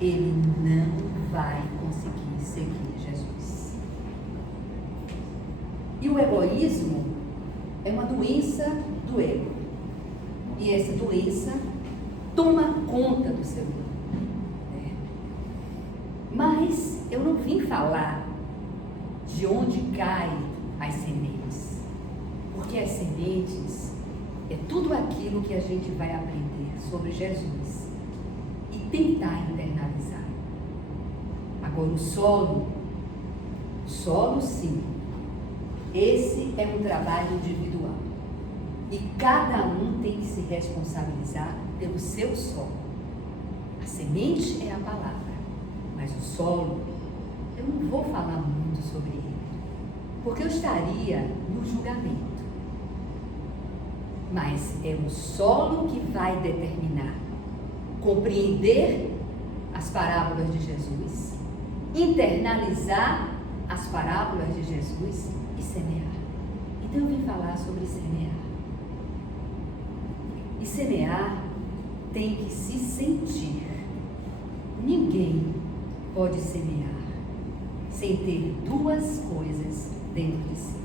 ele não vai conseguir seguir Jesus. E o egoísmo é uma doença do ego. E essa doença toma conta do seu ego. Mas eu não vim falar de onde caem as sementes. Porque as sementes é tudo aquilo que a gente vai aprender sobre Jesus e tentar internalizar. Agora o solo sim, esse é um trabalho individual. E cada um tem que se responsabilizar pelo seu solo. A semente é a palavra, mas o solo, eu não vou falar muito sobre ele, porque eu estaria no julgamento. Mas é o solo que vai determinar compreender as parábolas de Jesus, internalizar as parábolas de Jesus e semear. Então eu vim falar sobre semear. E semear tem que se sentir. Ninguém pode semear sem ter duas coisas dentro de si: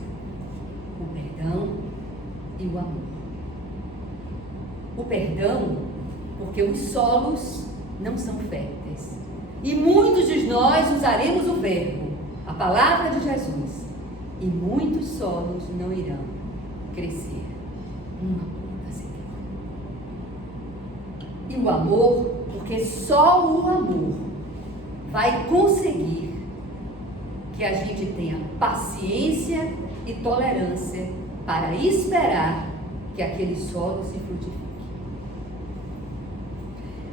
o perdão e o amor. O perdão, porque os solos não são férteis. E muitos de nós usaremos o verbo, a palavra de Jesus, e muitos solos não irão crescer. Uma muda sequer. E o amor, porque só o amor vai conseguir que a gente tenha paciência e tolerância para esperar que aquele solo se frutifique.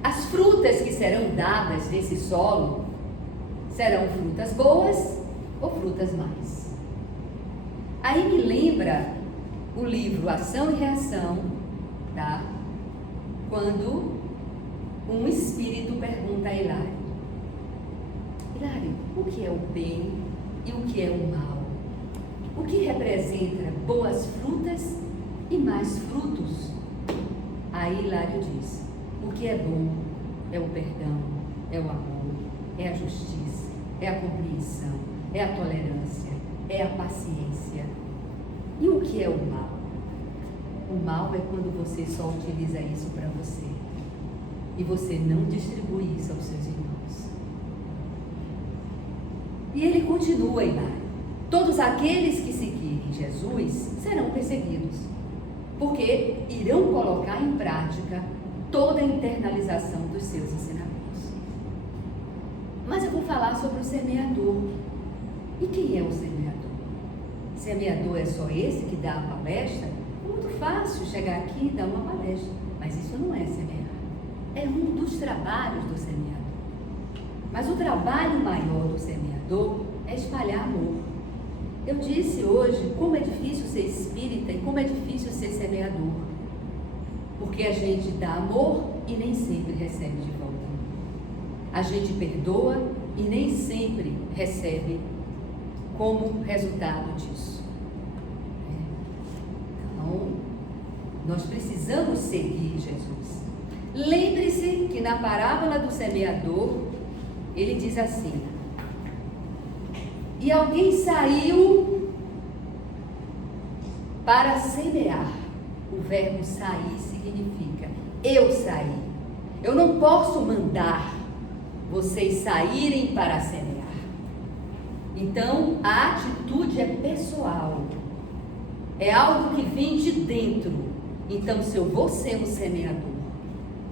As frutas que serão dadas desse solo serão frutas boas ou frutas más. Aí me lembra o livro Ação e Reação, tá? Quando um espírito pergunta a Hilário: Hilário, o que é o bem e o que é o mal? O que representa boas frutas e mais frutos? Aí Hilário diz: o que é bom é o perdão, é o amor, é a justiça, é a compreensão, é a tolerância, é a paciência. E o que é o mal? O mal é quando você só utiliza isso para você e você não distribui isso aos seus irmãos. E ele continua, Hilário: todos aqueles que seguirem Jesus serão perseguidos, porque irão colocar em prática toda a internalização dos seus ensinamentos. Mas eu vou falar sobre o semeador. E quem é o semeador? Semeador é só esse que dá a palestra? É muito fácil chegar aqui e dar uma palestra, mas isso não é semear. É um dos trabalhos do semeador. Mas o trabalho maior do semeador é espalhar amor. Eu disse hoje como é difícil ser espírita e como é difícil ser semeador. Porque a gente dá amor e nem sempre recebe de volta. A gente perdoa e nem sempre recebe como resultado disso. Então, nós precisamos seguir Jesus. Lembre-se que na parábola do semeador, ele diz assim: e alguém saiu para semear. O verbo sair significa eu saí. Eu não posso mandar vocês saírem para semear. Então, a atitude é pessoal. É algo que vem de dentro. Então, se eu vou ser um semeador,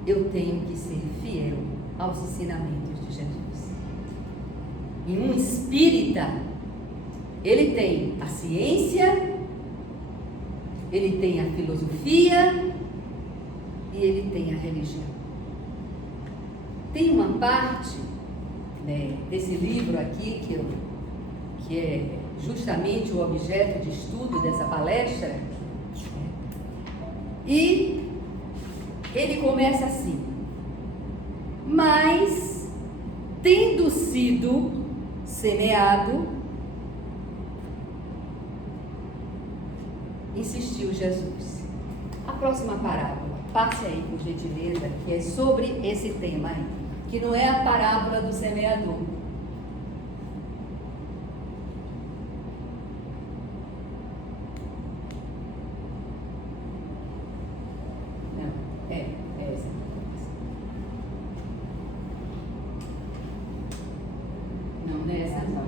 eu tenho que ser fiel aos ensinamentos de Jesus. E um espírita, ele tem a ciência, ele tem a filosofia e ele tem a religião. Tem uma parte, né, desse livro aqui que é justamente o objeto de estudo dessa palestra, e ele começa assim: mas tendo sido semeado, insistiu Jesus. A próxima parábola, passe aí por gentileza, que é sobre esse tema aí, que não é a parábola do semeador. Não, é essa. Não, nessa não.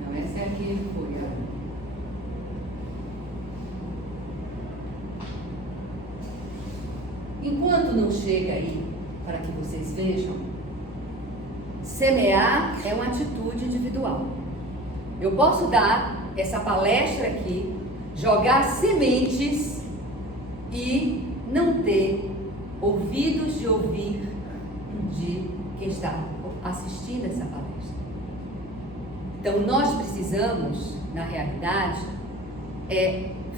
Não, essa é a que foi. Enquanto não chega aí, para que vocês vejam, semear é uma atitude individual. Eu posso dar essa palestra aqui, jogar sementes e não ter ouvidos de ouvir de quem está assistindo essa palestra. Então nós precisamos, na realidade,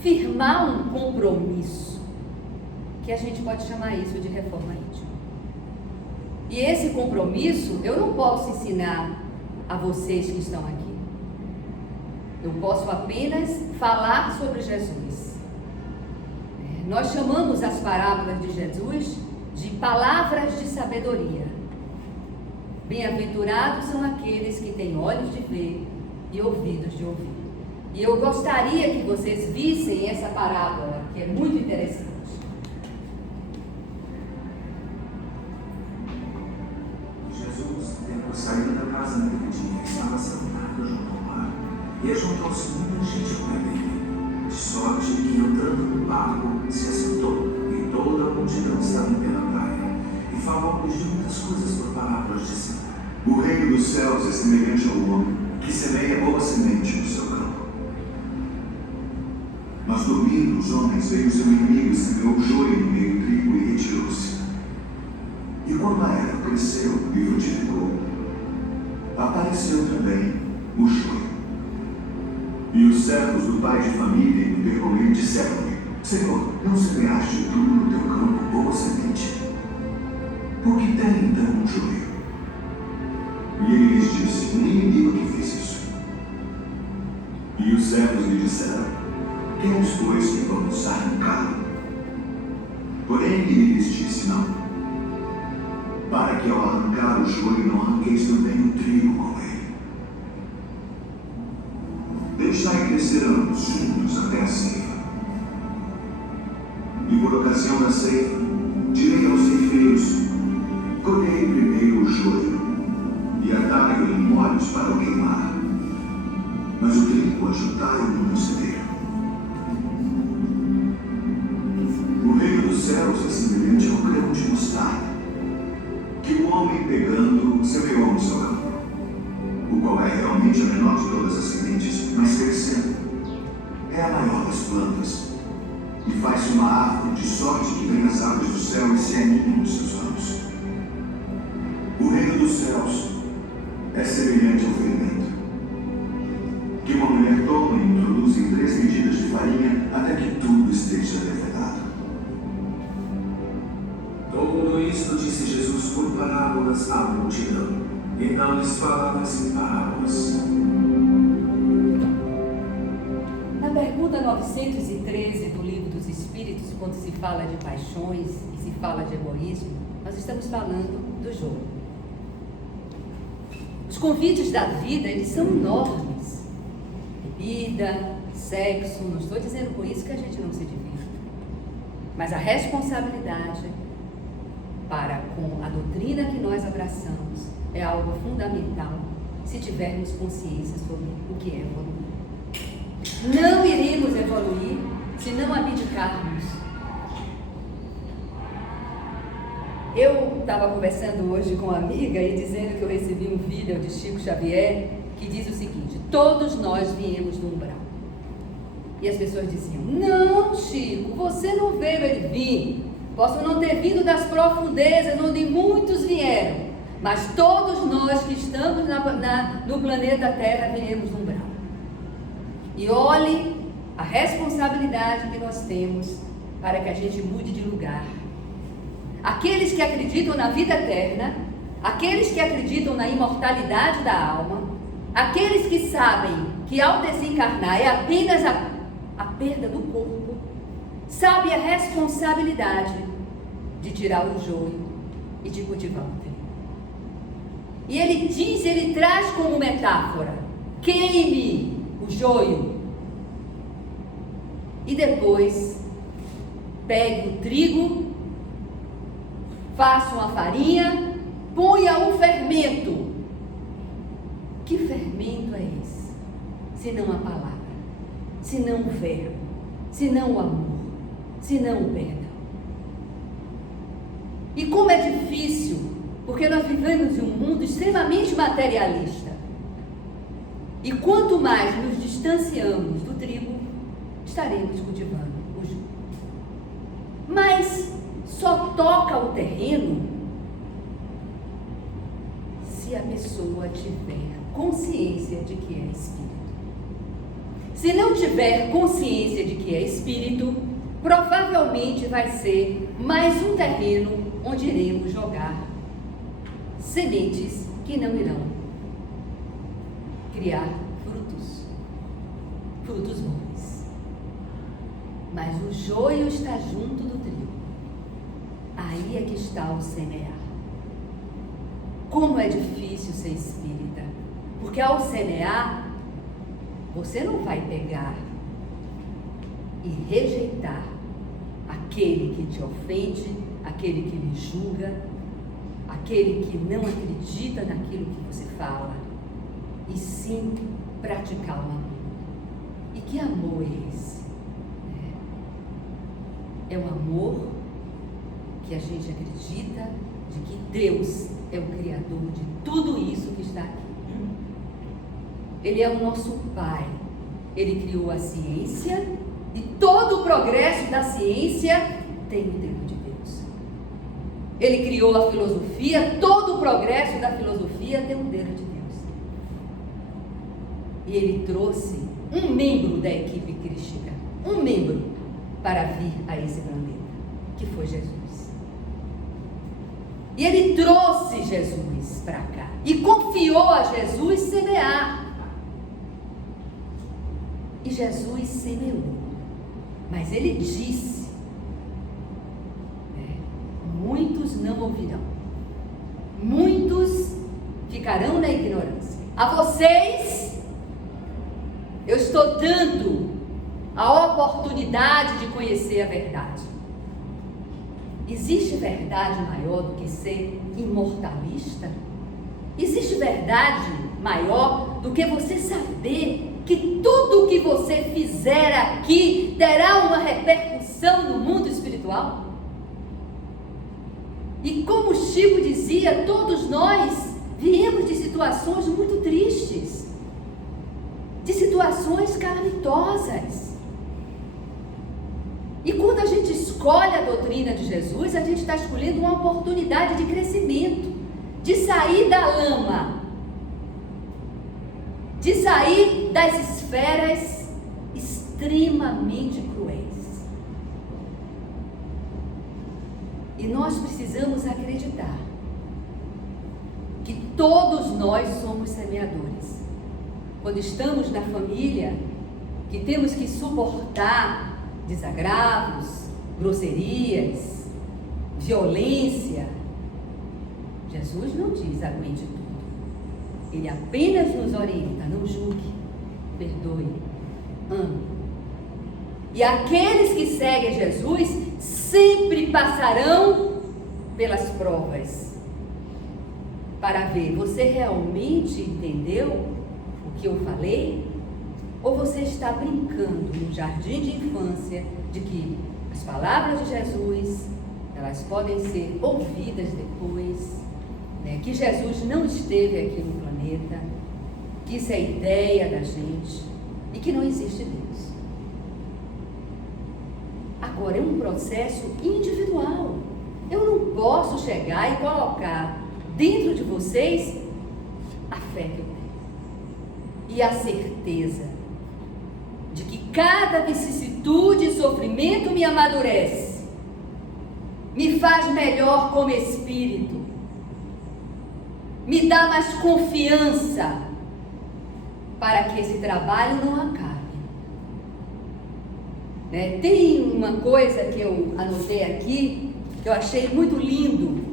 firmar um compromisso, que a gente pode chamar isso de reforma íntima. E esse compromisso eu não posso ensinar a vocês que estão aqui. Eu posso apenas falar sobre Jesus. Nós chamamos as parábolas de Jesus de palavras de sabedoria. Bem-aventurados são aqueles que têm olhos de ver e ouvidos de ouvir. E eu gostaria que vocês vissem essa parábola, que é muito interessante. Saiu da casa naquele dia, estava sentado junto ao mar, e ajuntou-se muita gente ao pé dele, de sorte que, entrando no barco, se assentou, e toda a multidão estava em pé na praia, e falou-lhes de muitas coisas por parábolas, dizendo: O reino dos céus é semelhante ao homem que semeia boa semente no seu campo. Mas dormindo os homens, veio o seu inimigo e semeou joio no meio do trigo e retirou-se. E quando a erva cresceu e frutificou, apareceu também o joio. E os servos do pai de família interrogaram e disseram-lhe: Senhor, não semeaste tu no teu campo boa semente? Por que tem então o joio? E ele lhes disse: Nem inimigo que fez isso. E os servos lhe disseram: Queres, pois, que vamos arrancá-lo? Porém ele lhes disse: Não, para que ao arrancar o joio não arranqueis também o trigo com ele. Deixai crescer ambos juntos até a ceifa. E por ocasião da ceifa, direi aos ceifeiros: colhei primeiro o joio, e atai-o em molhos para o queimar, mas o trigo ajuntai-o no celeiro. O reino dos céus é semelhante ao grão de mostarda, que o homem pegando semeou no seu campo, o qual é realmente a menor de todas as sementes, mas crescendo é a maior das plantas, e faz-se uma árvore de sorte que vem as aves do céu e se aninham nos seus ramos. O reino dos céus é semelhante ao fermento, que uma mulher toma e introduz em 3 medidas de farinha até que tudo esteja levedado. Tudo isto disse Jesus por parábolas à multidão, e não lhes falava sem parábolas. Na pergunta 913 do Livro dos Espíritos, quando se fala de paixões e se fala de egoísmo, nós estamos falando do jogo. Os convites da vida, eles são enormes. Bebida, sexo, não estou dizendo com isso que a gente não se divirta, mas a responsabilidade para com a doutrina que nós abraçamos é algo fundamental se tivermos consciência sobre o que é evoluir. Não iremos evoluir se não abdicarmos. Eu estava conversando hoje com uma amiga e dizendo que eu recebi um vídeo de Chico Xavier que diz o seguinte: todos nós viemos do umbral. E as pessoas diziam: não, Chico, você não veio ele vir. Posso não ter vindo das profundezas onde muitos vieram, mas todos nós que estamos no planeta Terra viemos do umbral. E olhe a responsabilidade que nós temos para que a gente mude de lugar. Aqueles que acreditam na vida eterna, aqueles que acreditam na imortalidade da alma, aqueles que sabem que ao desencarnar é apenas a perda do corpo, sabe a responsabilidade de tirar o joio e de cultivar o trigo. E ele diz, ele traz como metáfora: queime o joio e depois pegue o trigo, faça uma farinha, ponha um fermento. Que fermento é esse? Se não a palavra, se não o verbo, se não o amor, se não o perdão. E como é difícil, porque nós vivemos em um mundo extremamente materialista. E quanto mais nos distanciamos do trigo, estaremos cultivando o joio. Mas só toca o terreno se a pessoa tiver consciência de que é espírito. Se não tiver consciência de que é espírito, provavelmente vai ser mais um terreno onde iremos jogar sementes que não irão criar frutos bons. Mas o joio está junto do trigo. Aí é que está o semear. Como é difícil ser espírita, porque ao semear, você não vai pegar e rejeitar aquele que te ofende, aquele que lhe julga, aquele que não acredita naquilo que você fala, e sim praticar o amor. E que amor é esse? É um amor que a gente acredita de que Deus é o Criador de tudo isso que está aqui. Ele é o nosso Pai. Ele criou a ciência e todo o progresso da ciência tem o dedo de Deus. Ele criou a filosofia, todo o progresso da filosofia tem o dedo de Deus. E ele trouxe um membro da equipe crística, um membro para vir a esse planeta, que foi Jesus. E ele trouxe Jesus para cá e confiou a Jesus semear. E Jesus semeou, mas ele disse, muitos não ouvirão, muitos ficarão na ignorância. A vocês, eu estou dando a oportunidade de conhecer a verdade. Existe verdade maior do que ser imortalista? Existe verdade maior do que você saber que tudo o que você fizer aqui terá uma repercussão no mundo espiritual? E como Chico dizia, todos nós viemos de situações muito tristes, de situações calamitosas. E quando a gente escolhe a doutrina de Jesus, a gente está escolhendo uma oportunidade de crescimento, de sair da lama, de sair das esferas extremamente cruéis. E nós precisamos acreditar que todos nós somos semeadores. Quando estamos na família, que temos que suportar desagravos, grosserias, violência, Jesus não diz aguente tudo. Ele apenas nos orienta: não julgue, perdoe, ame. E aqueles que seguem Jesus sempre passarão pelas provas para ver, você realmente entendeu o que eu falei? Ou você está brincando no jardim de infância de que as palavras de Jesus, elas podem ser ouvidas depois, né? Que Jesus não esteve aqui no planeta, que isso é ideia da gente e que não existe Deus. Agora, é um processo individual. Eu não posso chegar e colocar dentro de vocês a fé que eu tenho e a certeza de que cada vicissitude e sofrimento me amadurece, me faz melhor como espírito, me dá mais confiança para que esse trabalho não acabe. Tem uma coisa que eu anotei aqui, que eu achei muito lindo,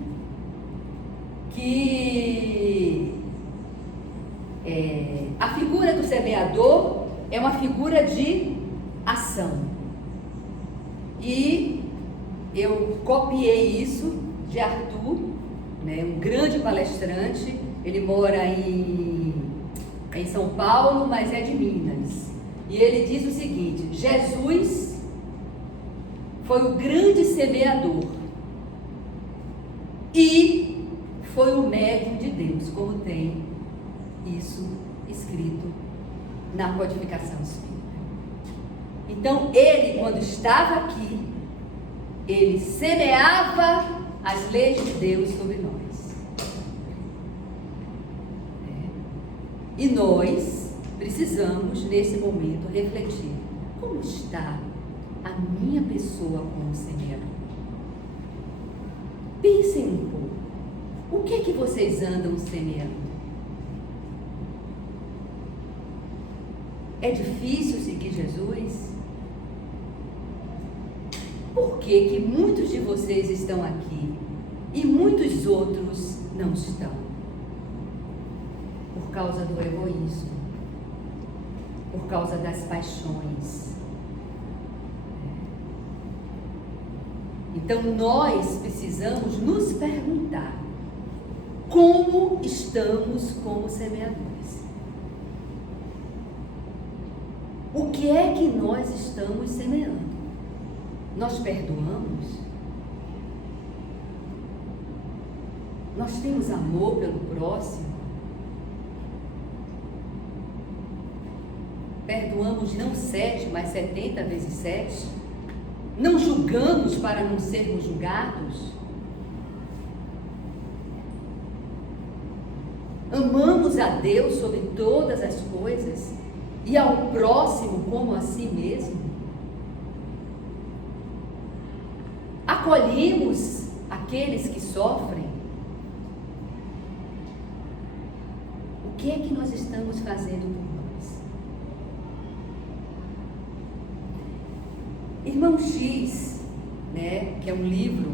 que a figura do semeador é uma figura de ação. E eu copiei isso de Arthur, né, um grande palestrante. Ele mora em São Paulo, mas é de Minas. E ele diz o seguinte: Jesus foi o grande semeador e foi o médium de Deus, como tem isso escrito na codificação espírita. Então, ele, quando estava aqui, ele semeava as leis de Deus sobre nós. E nós precisamos, nesse momento, refletir: como está a minha pessoa como semeador? Pensem um pouco. O que é que vocês andam semeando? É difícil seguir Jesus? Por que que muitos de vocês estão aqui e muitos outros não estão? Por causa do egoísmo, por causa das paixões. Então nós precisamos nos perguntar: como estamos como semeadores? O que é que nós estamos semeando? Nós perdoamos? Nós temos amor pelo próximo? Perdoamos não 7, mas 70 vezes 7? Não julgamos para não sermos julgados? Amamos a Deus sobre todas as coisas e ao próximo como a si mesmo? Acolhemos aqueles que sofrem? O que é que nós estamos fazendo por nós? Irmão X, né, que é um livro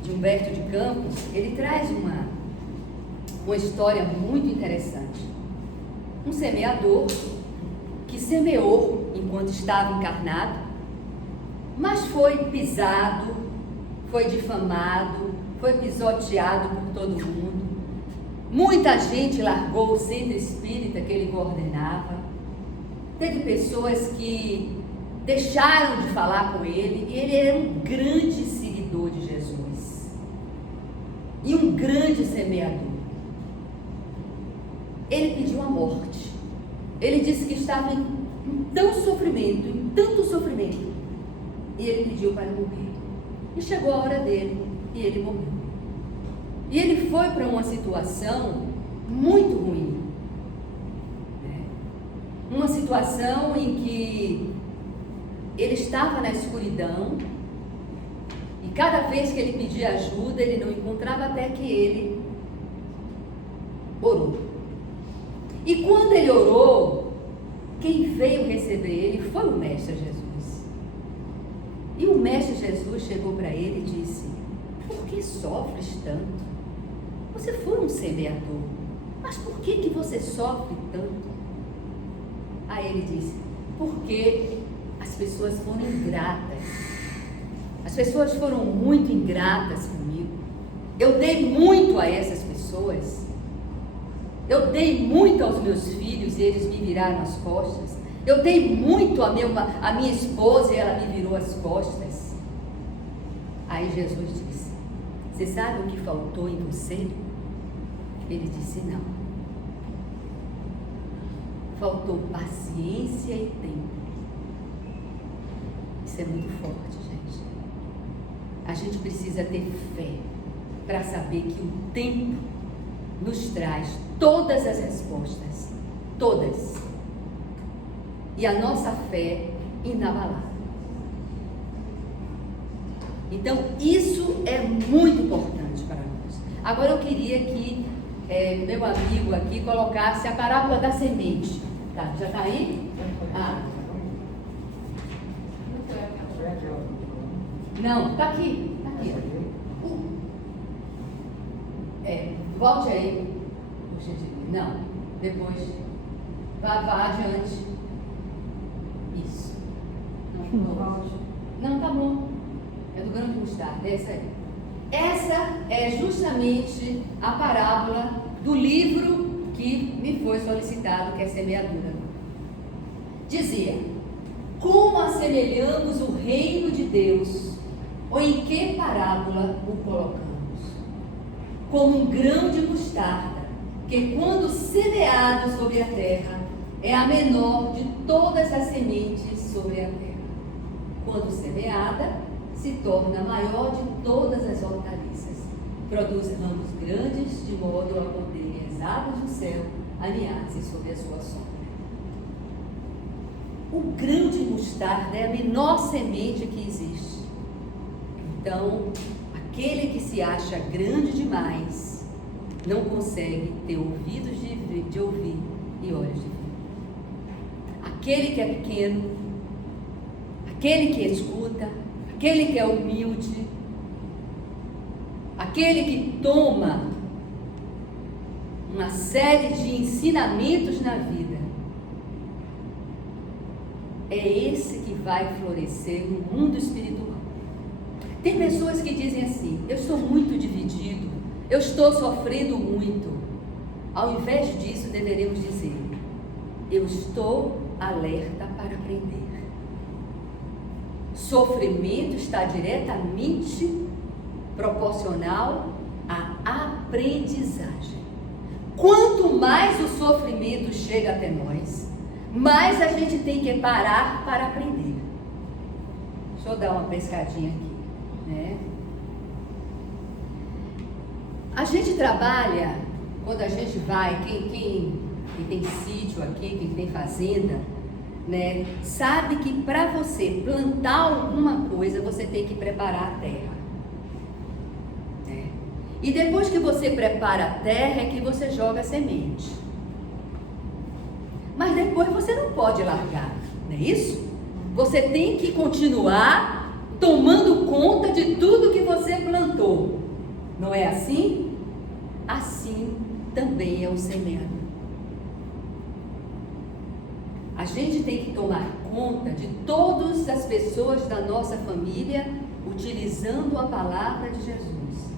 de Humberto de Campos, ele traz uma história muito interessante. Um semeador que semeou enquanto estava encarnado, mas foi pisado, foi difamado, foi pisoteado por todo mundo. Muita gente largou o centro espírita que ele coordenava. Teve pessoas que deixaram de falar com ele, e ele era um grande seguidor de Jesus e um grande semeador. Ele pediu a morte. Ele disse que estava em tanto sofrimento, e ele pediu para morrer. E chegou a hora dele, e ele morreu. E ele foi para uma situação muito ruim, né? Uma situação em que ele estava na escuridão, e cada vez que ele pedia ajuda, ele não encontrava, até que ele orou. E quando ele orou, quem veio receber ele foi o Mestre Jesus. E o Mestre Jesus chegou para ele e disse: por que sofres tanto? Você foi um semeador, mas por que você sofre tanto? Aí ele disse: porque as pessoas foram ingratas. As pessoas foram muito ingratas comigo. Eu dei muito a essas pessoas. Eu dei muito aos meus filhos e eles me viraram as costas. Eu dei muito a minha esposa e ela me virou as costas. Aí Jesus disse: você sabe o que faltou em você? Ele disse: não. Faltou paciência e tempo. Isso é muito forte, gente. A gente precisa ter fé para saber que o tempo nos traz todas as respostas, todas. E a nossa fé inabalável. Então, isso é muito importante para nós. Agora eu queria que meu amigo aqui colocasse a parábola da semente. Tá, já está aí? Ah. Não, está aqui. Tá aqui. Volte aí. Não, depois. Vá adiante. Isso. Não, tá bom. É do grão de mostarda, essa aí. Essa é justamente a parábola do livro que me foi solicitado, que é Semeadura. Dizia: como assemelhamos o reino de Deus, ou em que parábola o colocamos? Como um grão de mostarda, que quando semeado sobre a terra, é a menor de todas as sementes sobre a terra. Quando semeada, se torna a maior de todas as hortaliças. Produz ramos grandes, de modo a poderem as aves do céu aninhar-se sob a sua sombra. O grão de mostarda é a menor semente que existe. Então, aquele que se acha grande demais não consegue ter ouvidos de ouvir e olhos de ver. Aquele que é pequeno, aquele que escuta, aquele que é humilde, aquele que toma uma série de ensinamentos na vida, é esse que vai florescer no mundo espiritual. Tem pessoas que dizem assim: eu estou muito dividido, eu estou sofrendo muito. Ao invés disso, deveremos dizer: eu estou alerta para aprender. Sofrimento está diretamente proporcional à aprendizagem. Quanto mais o sofrimento chega até nós, mais a gente tem que parar para aprender. Deixa eu dar uma pescadinha aqui, né? A gente trabalha, quando a gente vai, quem tem sítio aqui, quem tem fazenda, né, sabe que para você plantar alguma coisa, você tem que preparar a terra. Né? E depois que você prepara a terra, é que você joga a semente. Mas depois você não pode largar, não é isso? Você tem que continuar tomando conta de tudo que você plantou. Não é assim? Assim também é o semeador. A gente tem que tomar conta de todas as pessoas da nossa família, utilizando a palavra de Jesus.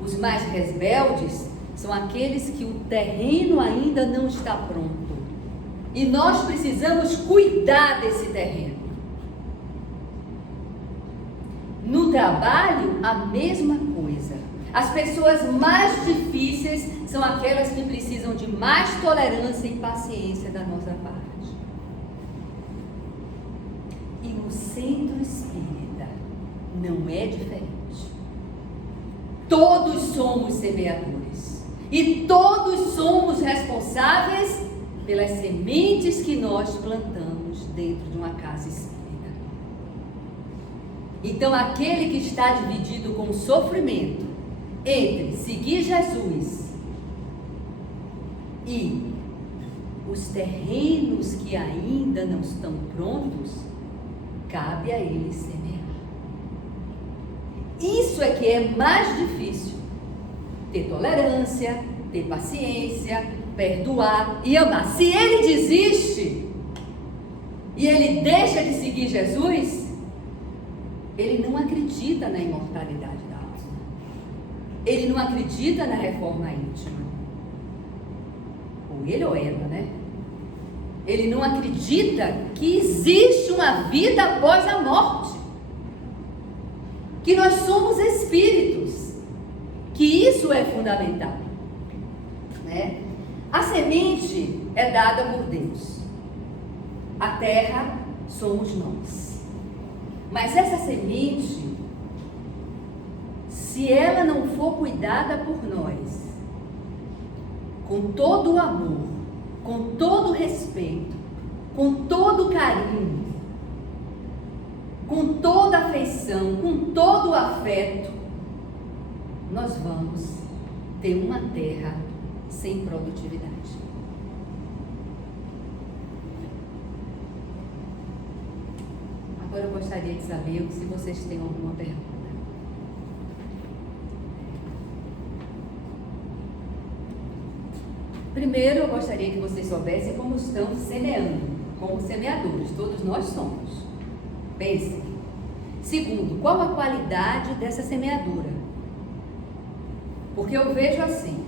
Os mais rebeldes são aqueles que o terreno ainda não está pronto. E nós precisamos cuidar desse terreno. No trabalho, a mesma coisa. As pessoas mais difíceis são aquelas que precisam de mais tolerância e paciência da nossa parte. E no centro espírita não é diferente. Todos somos semeadores. E todos somos responsáveis pelas sementes que nós plantamos dentro de uma casa espírita. Então, aquele que está dividido com o sofrimento entre seguir Jesus e os terrenos que ainda não estão prontos, cabe a ele semear. Isso é que é mais difícil. Ter tolerância, ter paciência, perdoar e amar. Se ele desiste e ele deixa de seguir Jesus, ele não acredita na imortalidade da alma. Ele não acredita na reforma íntima. Ou ele ou ela, né? Ele não acredita que existe uma vida após a morte. Que nós somos espíritos. Que isso é fundamental. Né? A semente é dada por Deus. A terra somos nós. Mas essa semente, se ela não for cuidada por nós, com todo o amor, com todo o respeito, com todo o carinho, com toda a afeição, com todo o afeto, nós vamos ter uma terra sem produtividade. Agora eu gostaria de saber se vocês têm alguma pergunta. Primeiro, eu gostaria que vocês soubessem como estão semeando, como semeadores, todos nós somos. Pensem. Segundo, qual a qualidade dessa semeadura? Porque eu vejo assim,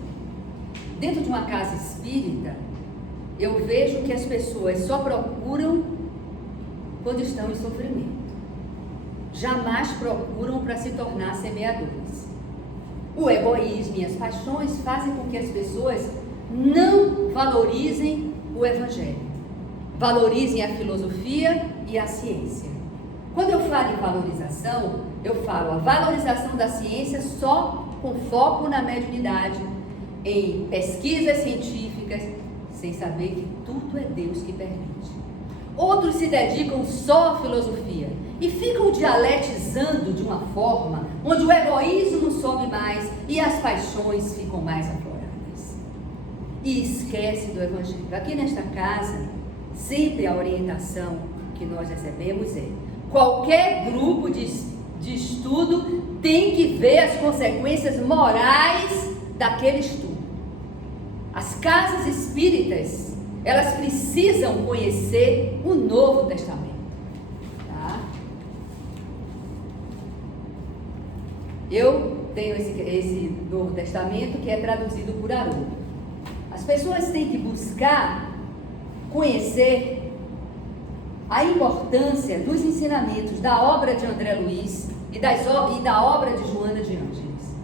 dentro de uma casa espírita, eu vejo que as pessoas só procuram quando estão em sofrimento. Jamais procuram para se tornar semeadores. O egoísmo e as paixões fazem com que as pessoas não valorizem o Evangelho, valorizem a filosofia e a ciência. Quando eu falo em valorização, eu falo a valorização da ciência só com foco na mediunidade, em pesquisas científicas, sem saber que tudo é Deus que permite. Outros se dedicam só à filosofia e ficam dialetizando de uma forma onde o egoísmo sobe mais e as paixões ficam mais afloradas. E esquece do Evangelho. Aqui nesta casa, sempre a orientação que nós recebemos é: qualquer grupo de estudo tem que ver as consequências morais daquele estudo. As casas espíritas, elas precisam conhecer o Novo Testamento. Tá? Eu tenho esse Novo Testamento que é traduzido por Haroldo. As pessoas têm que buscar conhecer a importância dos ensinamentos da obra de André Luiz e da obra de Joana de Ângeles.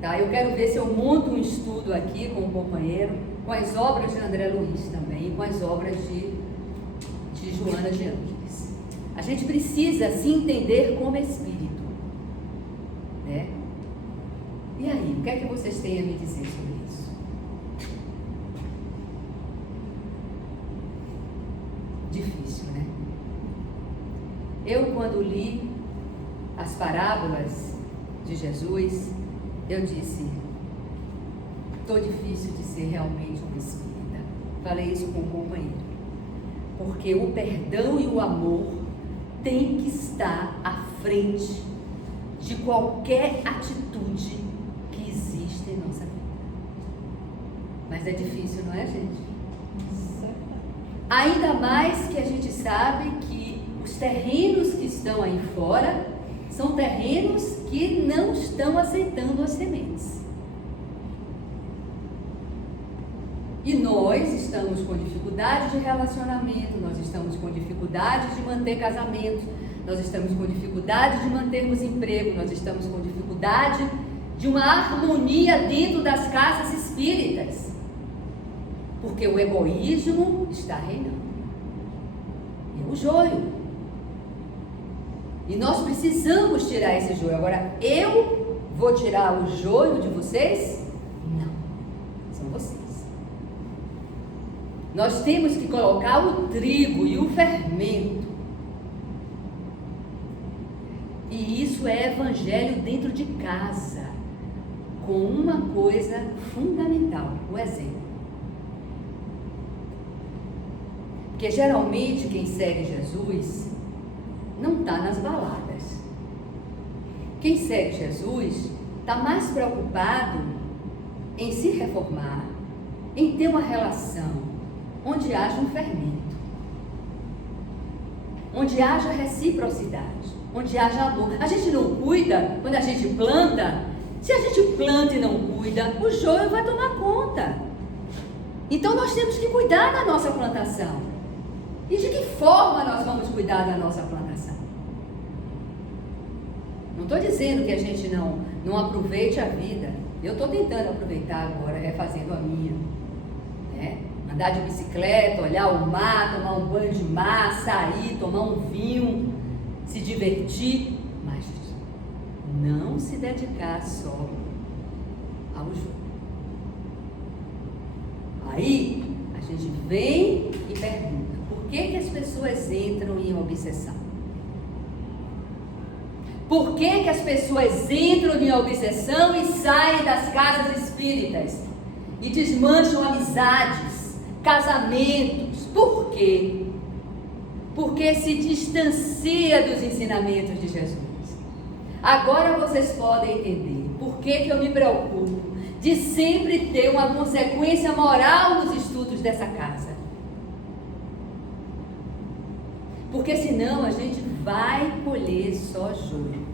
Tá? Eu quero ver se eu monto um estudo aqui com o companheiro, com as obras de André Luiz também, e com as obras de Joana de Ângeles. A gente precisa se entender como espírito. Né? E aí, o que é que vocês têm a me dizer sobre isso? Difícil, né? Eu, quando li as parábolas de Jesus, eu disse: estou difícil de ser realmente um espírita. Falei isso com um companheiro. Porque o perdão e o amor têm que estar à frente de qualquer atitude que existe em nossa vida. Mas é difícil, não é, gente? Ainda mais que a gente sabe que os terrenos que estão aí fora são terrenos que não estão aceitando as sementes. E nós estamos com dificuldade de relacionamento, nós estamos com dificuldade de manter casamento, nós estamos com dificuldade de mantermos emprego, nós estamos com dificuldade de uma harmonia dentro das casas espíritas. Porque o egoísmo está reinando. E o joio. E nós precisamos tirar esse joio. Agora, eu vou tirar o joio de vocês? Não. São vocês. Nós temos que colocar o trigo e o fermento. E isso é evangelho dentro de casa. Com uma coisa fundamental, o exemplo. Porque geralmente quem segue Jesus não está nas baladas. Quem segue Jesus está mais preocupado em se reformar, em ter uma relação onde haja um fermento, onde haja reciprocidade, onde haja amor. A gente não cuida quando a gente planta. Se a gente planta e não cuida, o joio vai tomar conta. Então nós temos que cuidar da nossa plantação. E de que forma nós vamos cuidar da nossa plantação? Não estou dizendo que a gente não aproveite a vida. Eu estou tentando aproveitar agora, refazendo a minha. Né? Andar de bicicleta, olhar o mar, tomar um banho de mar, sair, tomar um vinho, se divertir. Mas não se dedicar só ao jogo. Aí a gente vem e pergunta: por que as pessoas entram em obsessão? Por que as pessoas entram em obsessão e saem das casas espíritas? E desmancham amizades, casamentos. Por quê? Porque se distancia dos ensinamentos de Jesus. Agora vocês podem entender por que eu me preocupo de sempre ter uma consequência moral nos estudos dessa casa. Porque senão a gente vai colher só joio.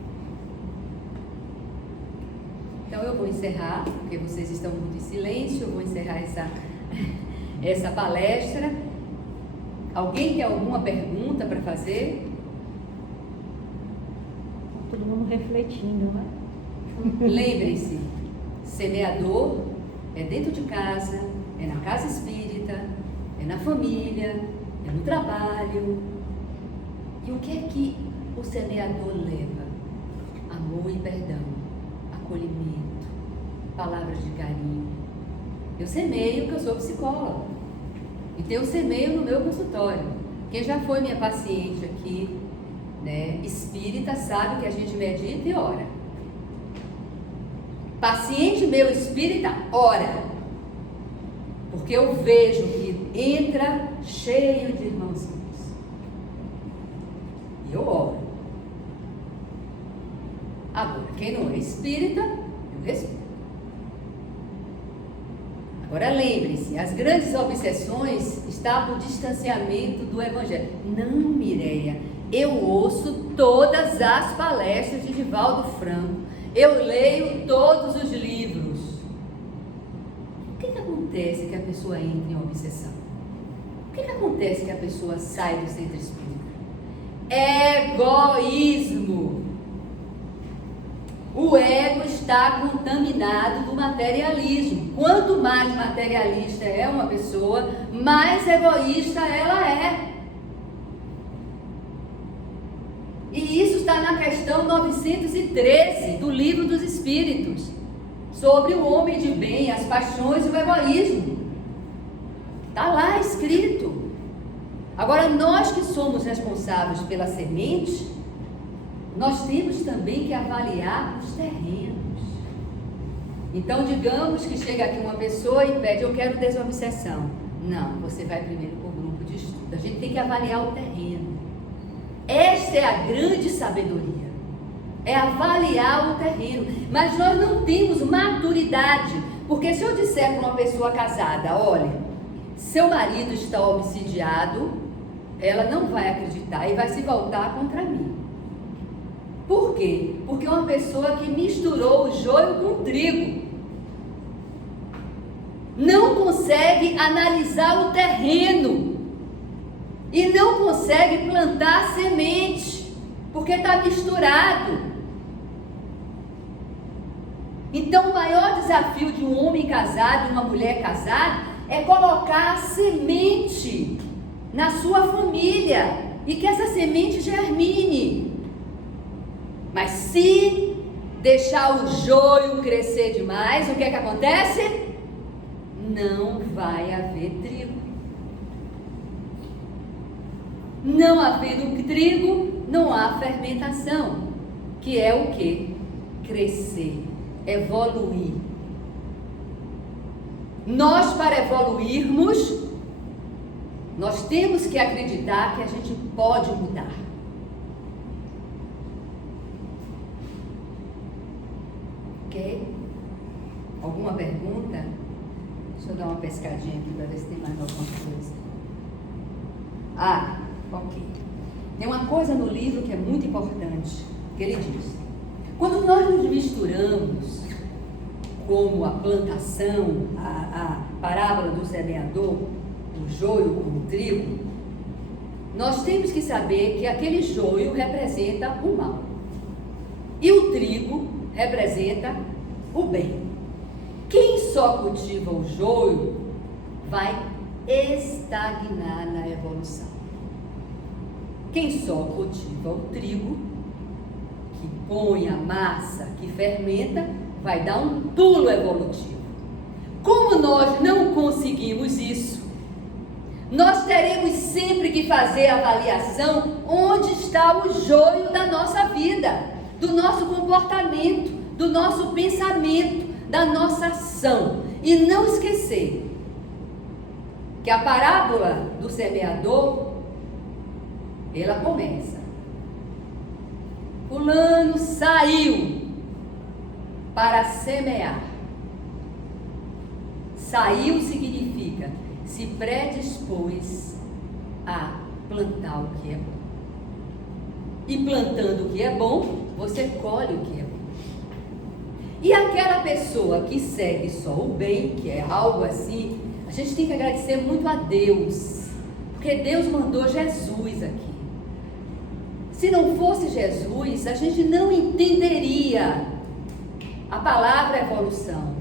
Então eu vou encerrar, porque vocês estão muito em silêncio, eu vou encerrar essa palestra. Alguém tem alguma pergunta para fazer? Todo mundo refletindo, né? Lembrem-se, semeador é dentro de casa, é na casa espírita, é na família, é no trabalho. E o que é que o semeador leva? Amor e perdão, acolhimento, palavras de carinho. Eu semeio porque eu sou psicóloga. Então eu semeio no meu consultório. Quem já foi minha paciente aqui, né, espírita, sabe que a gente medita e ora. Paciente meu espírita, ora. Porque eu vejo que entra cheio de irmãozinhos. E eu oro. Agora, quem não é espírita, eu respeito. Agora lembre-se, as grandes obsessões estão no distanciamento do Evangelho. Não, Mireia, eu ouço todas as palestras de Divaldo Franco. Eu leio todos os livros. O que acontece que a pessoa entra em obsessão? O que acontece que a pessoa sai do centro espírita? Egoísmo. O ego está contaminado do materialismo. Quanto mais materialista é uma pessoa, mais egoísta ela é. E isso está na questão 913 do Livro dos Espíritos, sobre o homem de bem, as paixões e o egoísmo. Está lá escrito. Agora, nós que somos responsáveis pela semente, nós temos também que avaliar os terrenos. Então, digamos que chega aqui uma pessoa e pede, eu quero desobsessão. Não, você vai primeiro para o grupo de estudo. A gente tem que avaliar o terreno. Esta é a grande sabedoria. É avaliar o terreno. Mas nós não temos maturidade. Porque se eu disser para uma pessoa casada, olha, seu marido está obsidiado, ela não vai acreditar e vai se voltar contra mim. Por quê? Porque é uma pessoa que misturou o joio com o trigo. Não consegue analisar o terreno. E não consegue plantar semente. Porque está misturado. Então o maior desafio de um homem casado e uma mulher casada é colocar a semente na sua família. E que essa semente germine. Mas se deixar o joio crescer demais, o que é que acontece? Não vai haver trigo. Não havendo trigo, não há fermentação, que é o que? Crescer, evoluir. Nós, para evoluirmos, nós temos que acreditar que a gente pode mudar. Ok? Alguma pergunta? Deixa eu dar uma pescadinha aqui para ver se tem mais alguma coisa. Ah, ok. Tem uma coisa no livro que é muito importante, que ele diz: quando nós nos misturamos, como a plantação, a parábola do semeador, o joio com o trigo, nós temos que saber que aquele joio representa o mal. E o trigo representa o bem. Quem só cultiva o joio vai estagnar na evolução. Quem só cultiva o trigo, que põe a massa, que fermenta, vai dar um pulo evolutivo. Como nós não conseguimos isso, nós teremos sempre que fazer a avaliação onde está o joio da nossa vida, do nosso comportamento, do nosso pensamento, da nossa ação. E não esquecer que a parábola do semeador, ela começa: fulano saiu para semear. Saiu significa se predispôs a plantar o que é bom. E plantando o que é bom, você colhe o que é bom. E aquela pessoa que segue só o bem, que é algo assim, a gente tem que agradecer muito a Deus, porque Deus mandou Jesus aqui. Se não fosse Jesus, a gente não entenderia a palavra evolução.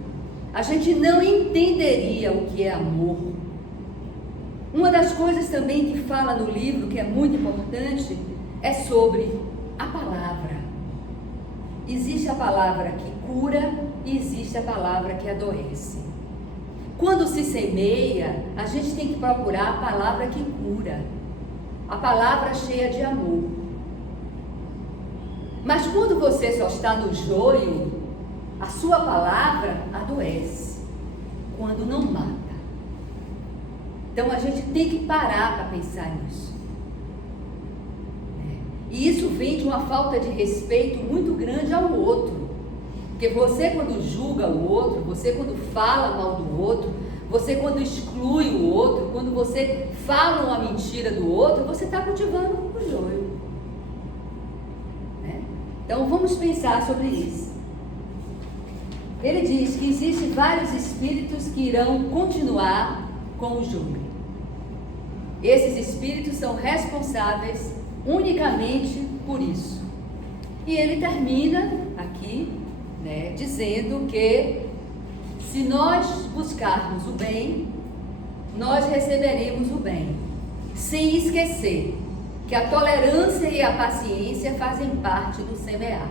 A gente não entenderia o que é amor. Uma das coisas também que fala no livro, que é muito importante, é sobre a palavra. Existe a palavra que cura e existe a palavra que adoece. Quando se semeia, a gente tem que procurar a palavra que cura, a palavra cheia de amor. Mas quando você só está no joio, a sua palavra adoece, quando não mata. Então a gente tem que parar para pensar nisso. E isso vem de uma falta de respeito muito grande ao outro. Porque você quando julga o outro, você quando fala mal do outro, você quando exclui o outro, quando você fala uma mentira do outro, você está cultivando o joio. Então vamos pensar sobre isso. Ele diz que existem vários espíritos que irão continuar com o joio. Esses espíritos são responsáveis unicamente por isso. E ele termina aqui, dizendo que se nós buscarmos o bem, nós receberemos o bem, sem esquecer que a tolerância e a paciência fazem parte do semear,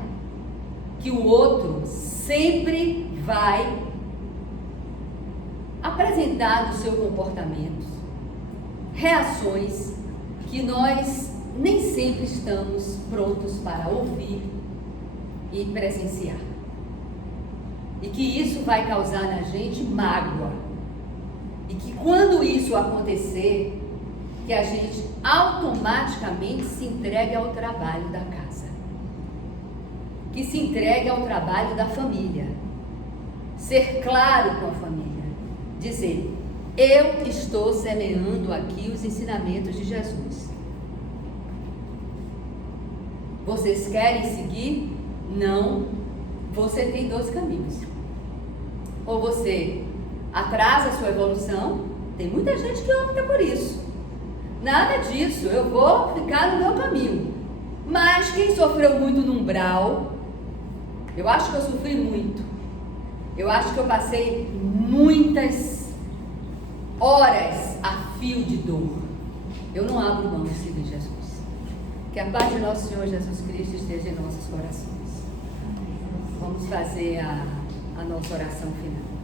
que o outro sempre vai apresentar no seu comportamento reações que nós nem sempre estamos prontos para ouvir e presenciar. E que isso vai causar na gente mágoa. E que quando isso acontecer, que a gente automaticamente se entregue ao trabalho da casa. Que se entregue ao trabalho da família. Ser claro com a família. Dizer, eu estou semeando aqui os ensinamentos de Jesus. Vocês querem seguir? Não. Você tem 2 caminhos. Ou você atrasa a sua evolução, tem muita gente que opta por isso. Nada disso, eu vou ficar no meu caminho. Mas quem sofreu muito no umbral, eu acho que eu sofri muito. Eu acho que eu passei muitas horas a fio de dor. Eu não abro mão de seguir Jesus. Que a paz de nosso Senhor Jesus Cristo esteja em nossos corações. Vamos fazer a nossa oração final.